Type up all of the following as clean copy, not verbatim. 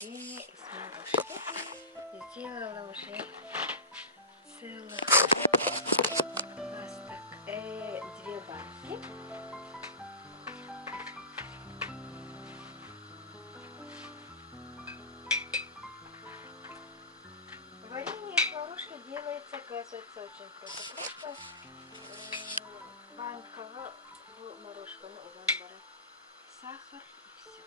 Из морожки. Сделала уже целых две банки. Варенье из морожки делается, оказывается, очень просто. Банка в морожку, сахар и все.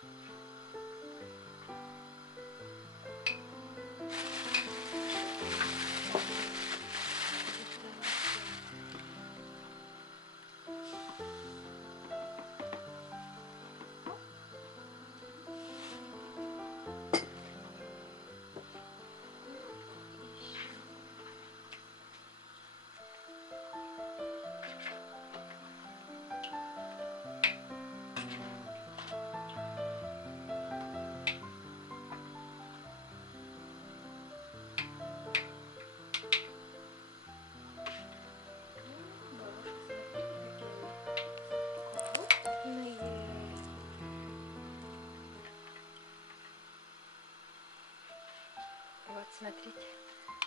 Вот, смотрите,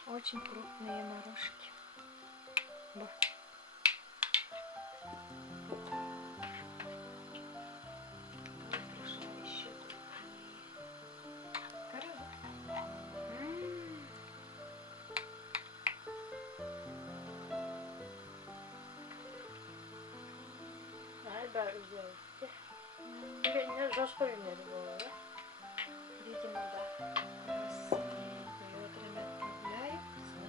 очень крупные морожки. Вот. Еще корова. За что мне было, да? Видимо, да. Раз ведрами отправляю,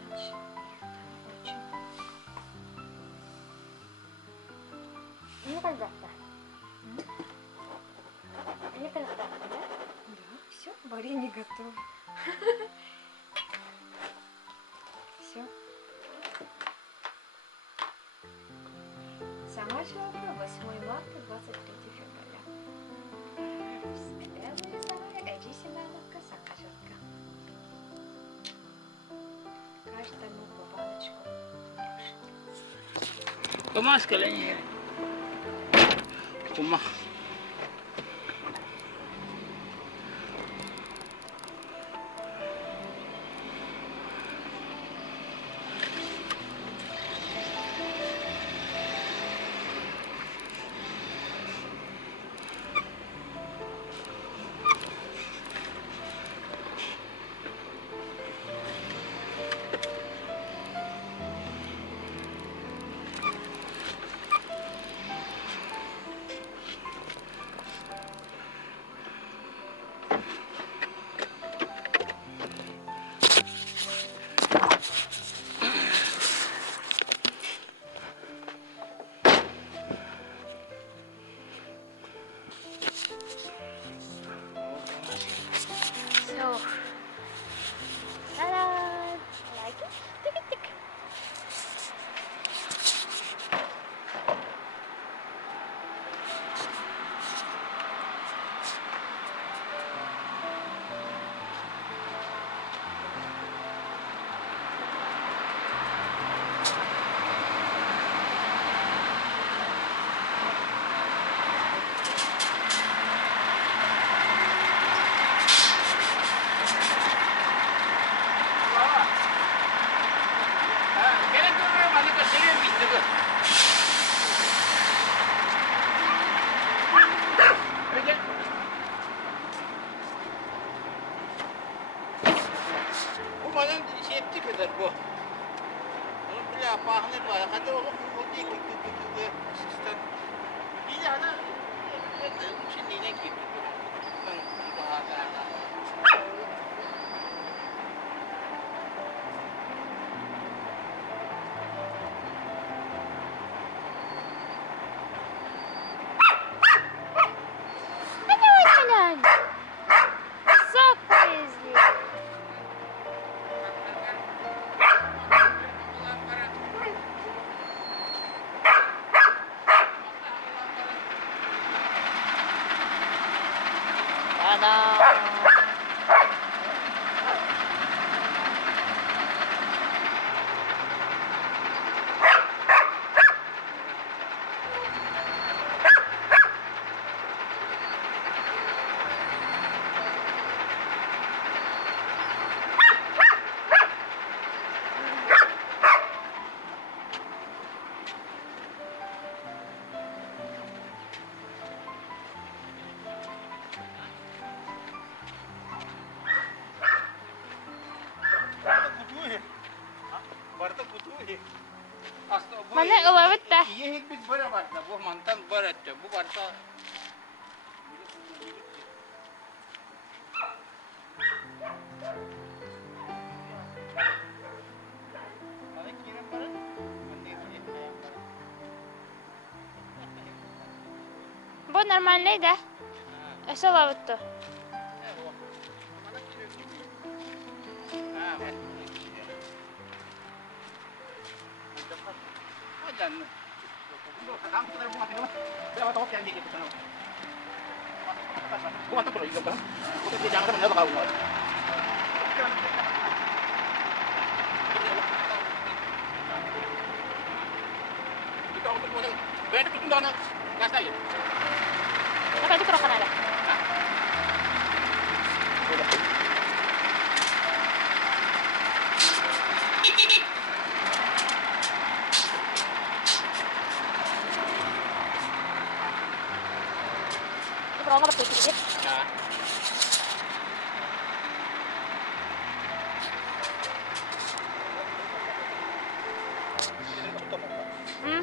значит, их там очень. Ну как завтра? Не завтра, да? Да, все, варенье готово. Все. Сама человека 8 марта, 23 февраля. Каждому по баночку. Помазка или нет? Кума. So, ta-da! Like it? Tick, tick. Badan safety kadar bu. Onu bile apahne bu. Hadi o değil ki sistem. İyi ana. Şimdi ne ki? Ben bahada. Ta-da! Betul. Iya hikmet bara varsa. Bu mantan bara etti. Bu varsa. Ada kirim bara. Anne ayam bara. Bu normalde de. Esola buttu. Apa itu kerokan ada? Itu kerongnya betul sedikit. Hmm.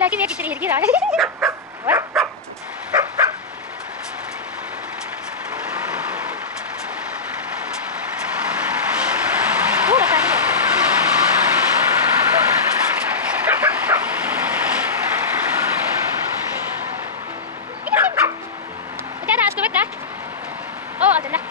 Lagi dia kecil kira. What? Rasanya. Udah ada askumet dah. Oh, ada dah.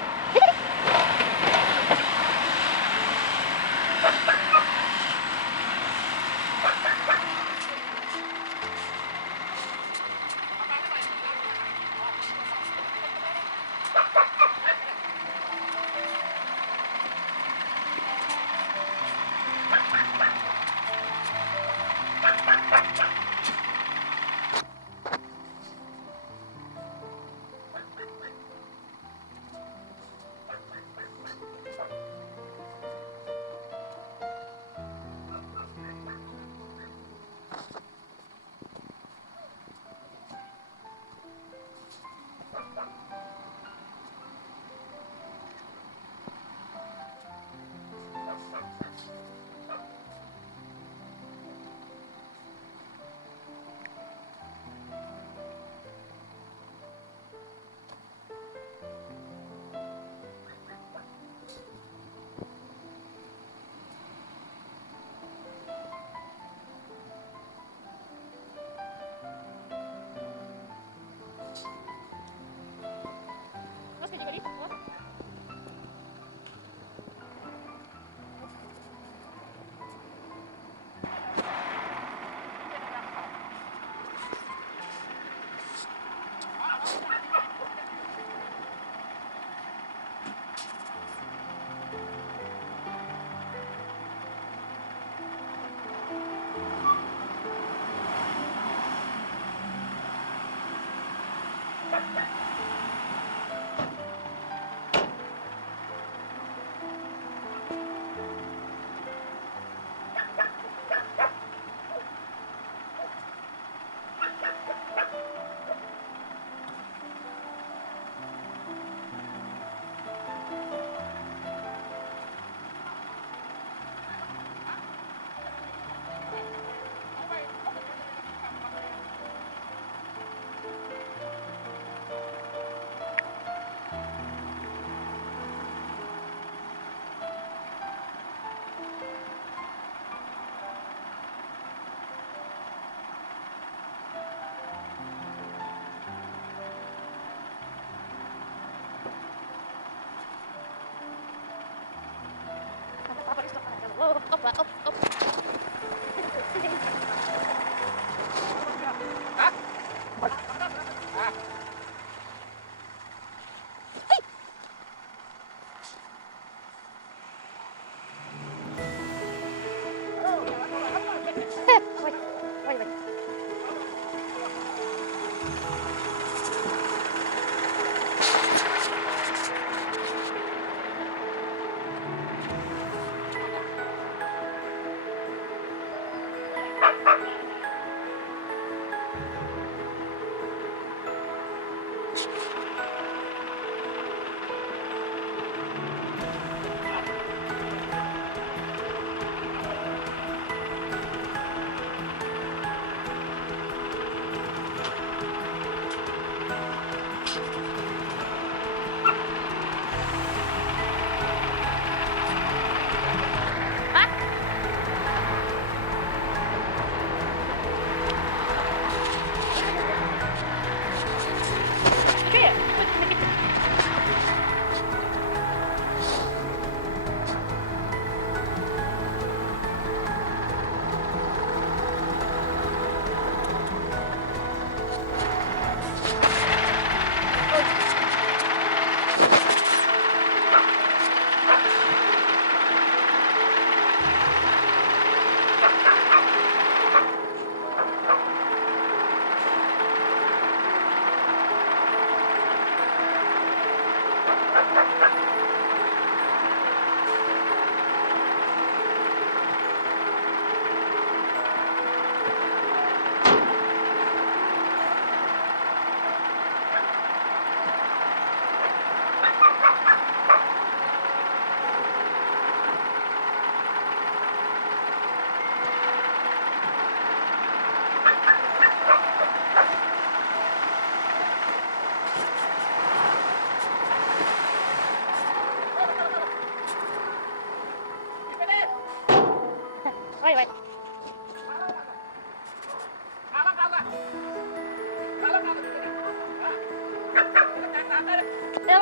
Terus juga di.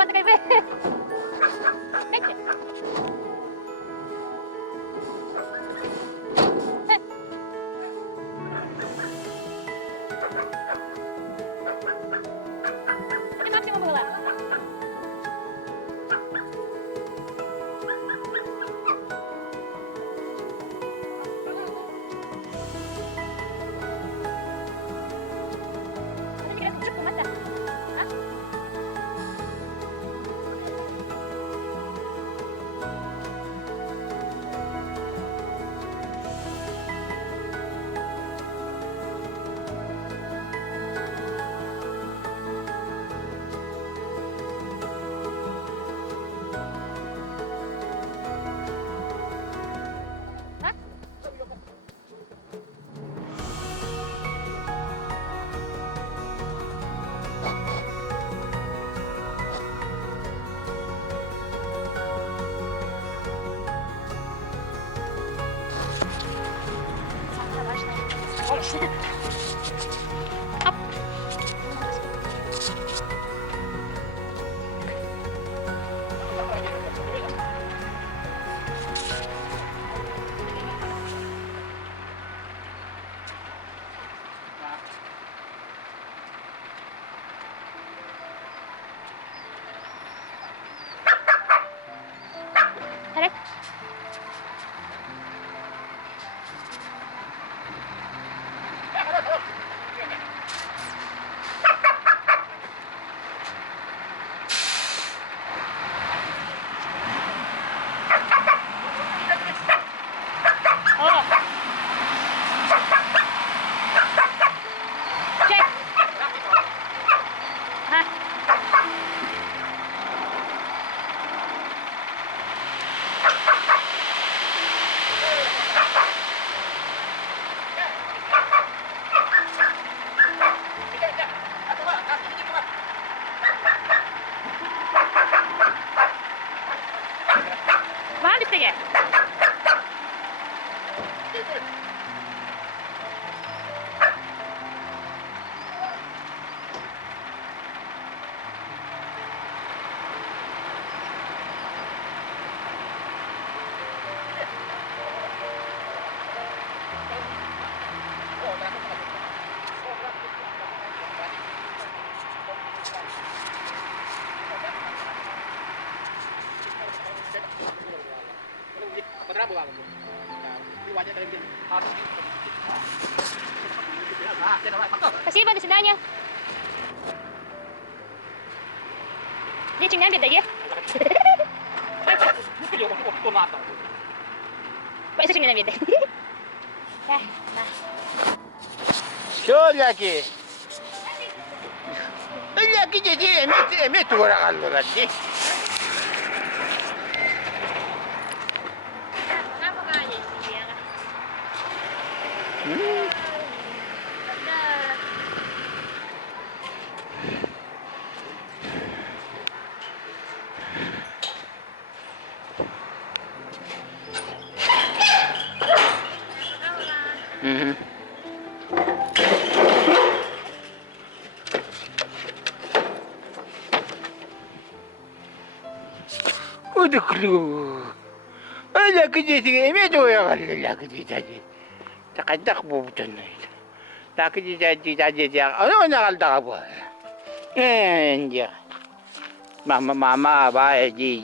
Mata kayo, be. Pwede. Ano maximum mo wala? Ano kira sa trip mata? Ha? Ha? Up. Tarik. Oh. Check. Ha? Mahal gusto niya. Спасибо, до свидания. Dia ngambil aja. Pak itu ngambil deh. Nah. Şöyle öyle ki dedi emet olarak aldılar ki. Kenapa kaya sih dia kan? Uduklu. Öyle ki dedi emet olarak aldılar ki dedi. Takadak bu butonuydu. Takıcı dedi. Ona kaldı bu. Mama ba dedi.